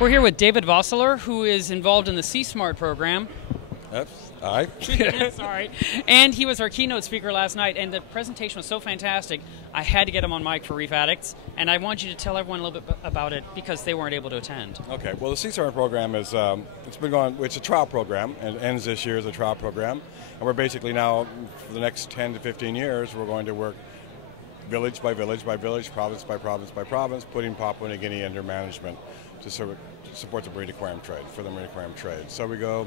We're here with David Vosseler, who is involved in the SEASMART program. Aye. Sorry. And he was our keynote speaker last night, and the presentation was so fantastic, I had to get him on mic for Reef Addicts, and I want you to tell everyone a little bit about it because they weren't able to attend. Okay, well the SEASMART program is, it's been going, it's a trial program, and it ends this year as a trial program, and we're basically now, for the next 10 to 15 years, we're going to work village by village by village, province by province by province, putting Papua New Guinea under management to support the marine aquarium trade, for the marine aquarium trade. So we go,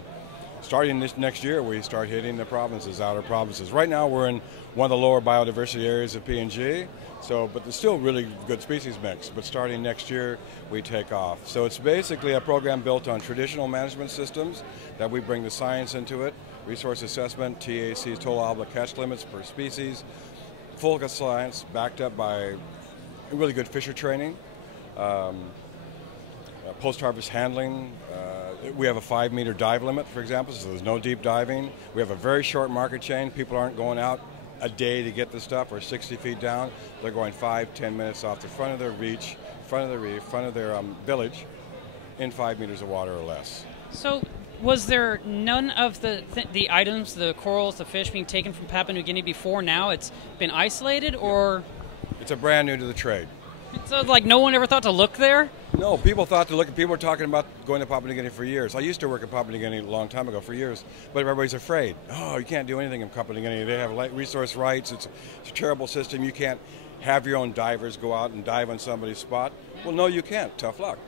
starting this next year, we start hitting the provinces, outer provinces. Right now we're in one of the lower biodiversity areas of PNG, but there's still really good species mix. But starting next year, we take off. So it's basically a program built on traditional management systems that we bring the science into it, resource assessment, TACs, total allowable catch limits per species, full science backed up by really good fisher training, post-harvest handling. We have a 5-meter dive limit, for example, so there's no deep diving. We have a very short market chain. People aren't going out a day to get the stuff or 60 feet down. They're going 5-10 minutes off the front of their beach, front of the reef, front of their village in 5 meters of water or less. So was there none of the items, the corals, the fish being taken from Papua New Guinea before now? It's been isolated, or? It's a brand new to the trade. So like no one ever thought to look there? No, people thought to look. People were talking about going to Papua New Guinea for years. I used to work in Papua New Guinea a long time ago, for years, but everybody's afraid. Oh, you can't do anything in Papua New Guinea. They have resource rights. It's a terrible system. You can't have your own divers go out and dive on somebody's spot. Well, no, you can't. Tough luck.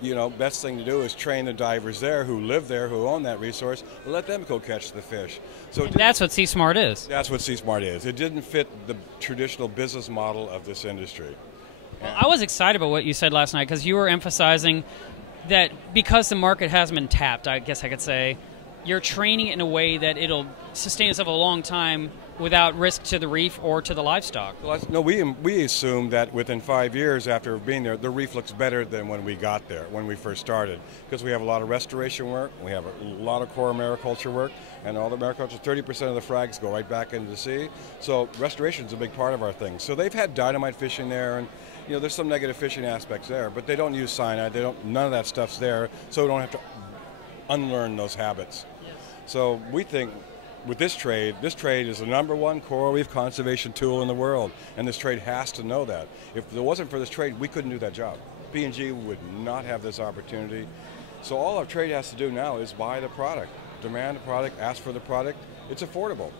You know, best thing to do is train the divers there who live there, who own that resource, and let them go catch the fish. So that's what SEASMART is. That's what SEASMART is. It didn't fit the traditional business model of this industry. Well, I was excited about what you said last night because you were emphasizing that because the market hasn't been tapped, I guess I could say, you're training it in a way that it'll sustain itself a long time without risk to the reef or to the livestock. Well, no, we assume that within 5 years after being there, the reef looks better than when we got there, when we first started, because we have a lot of restoration work, we have a lot of core mariculture work, and all the mariculture, 30% of the frags go right back into the sea. So restoration is a big part of our thing. So they've had dynamite fishing there, and you know, there's some negative fishing aspects there, but they don't use cyanide. None of that stuff's there, so we don't have to unlearn those habits. Yes. So we think with this trade is the #1 coral reef conservation tool in the world, and this trade has to know that. If it wasn't for this trade, we couldn't do that job. PNG would not have this opportunity. So all our trade has to do now is buy the product, demand the product, ask for the product. It's affordable.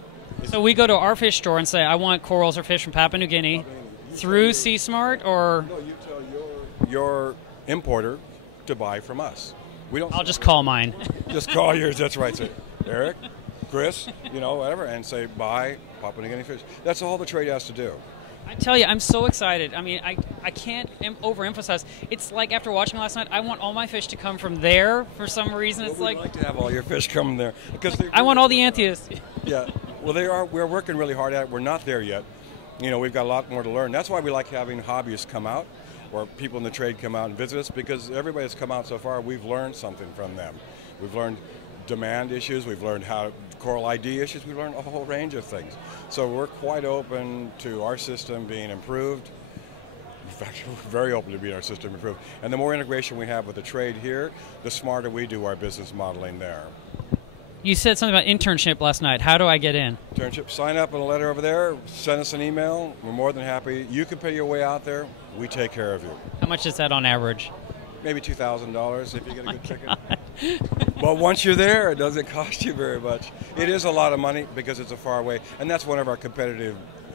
So we go to our fish store and say, I want corals or fish from Papua New Guinea. Through SEASMART, or? No, you tell your importer to buy from us. We don't. I'll just call mine. Just call yours. That's right. Say, Eric, Chris, you know, whatever, and say buy Papua New Guinea fish. That's all the trade has to do. I tell you, I'm so excited. I mean, I can't overemphasize. It's like after watching last night, I want all my fish to come from there for some reason. It's we'd like to have all your fish come there because I want all the antheas. Yeah. Well, they are. We're working really hard at it. We're not there yet. You know, we've got a lot more to learn. That's why we like having hobbyists come out, or people in the trade come out and visit us, because everybody that's come out so far, we've learned something from them. We've learned demand issues, we've learned coral ID issues, we've learned a whole range of things. So we're quite open to our system being improved. In fact, we're very open to being our system improved. And the more integration we have with the trade here, the smarter we do our business modeling there. You said something about internship last night. How do I get in? Internship, sign up in a letter over there, send us an email. We're more than happy. You can pay your way out there. We take care of you. How much is that on average? Maybe $2,000 if you get a good ticket. But once you're there, it doesn't cost you very much. It is a lot of money because it's a far away, and that's one of our competitive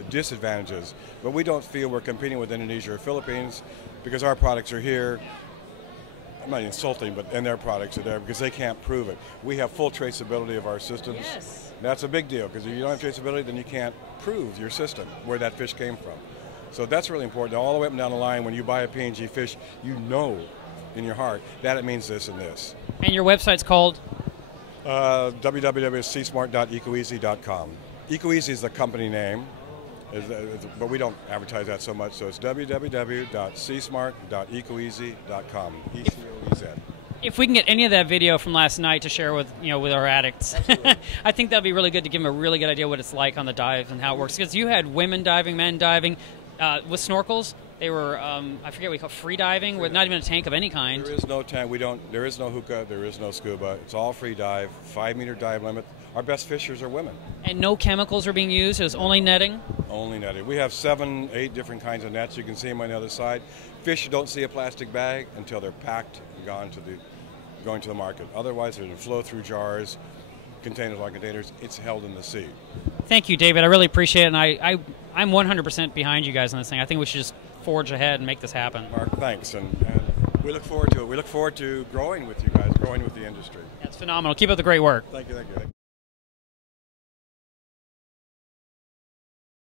disadvantages. But we don't feel we're competing with Indonesia or Philippines because our products are here. I'm not insulting, and their products are there because they can't prove it. We have full traceability of our systems. Yes. That's a big deal because if you don't have traceability, then you can't prove your system, where that fish came from. So that's really important. All the way up and down the line, when you buy a PNG fish, you know in your heart that it means this and this. And your website's called? www.seasmart.ecoeasy.com. EcoEasy is the company name, but we don't advertise that so much, so it's www.seasmart.ecoeasy.com. ECOEZ. If we can get any of that video from last night to share with with our addicts, I think that'd be really good to give them a really good idea what it's like on the dive and how it works. Because you had women diving, men diving with snorkels. They were, I forget what we call free diving, with not even a tank of any kind. There is no tank. There is no hookah. There is no scuba. It's all free dive. 5-meter dive limit. Our best fishers are women. And no chemicals are being used. It was only netting. Only netting. We have 7, 8 different kinds of nets. You can see them on the other side. Fish don't see a plastic bag until they're packed and going to the market. Otherwise, they're flow through jars, containers on containers. It's held in the sea. Thank you, David. I really appreciate it, and I'm 100% behind you guys on this thing. I think we should just forge ahead and make this happen. Mark, thanks, and we look forward to it. We look forward to growing with you guys, growing with the industry. That's phenomenal. Keep up the great work. Thank you.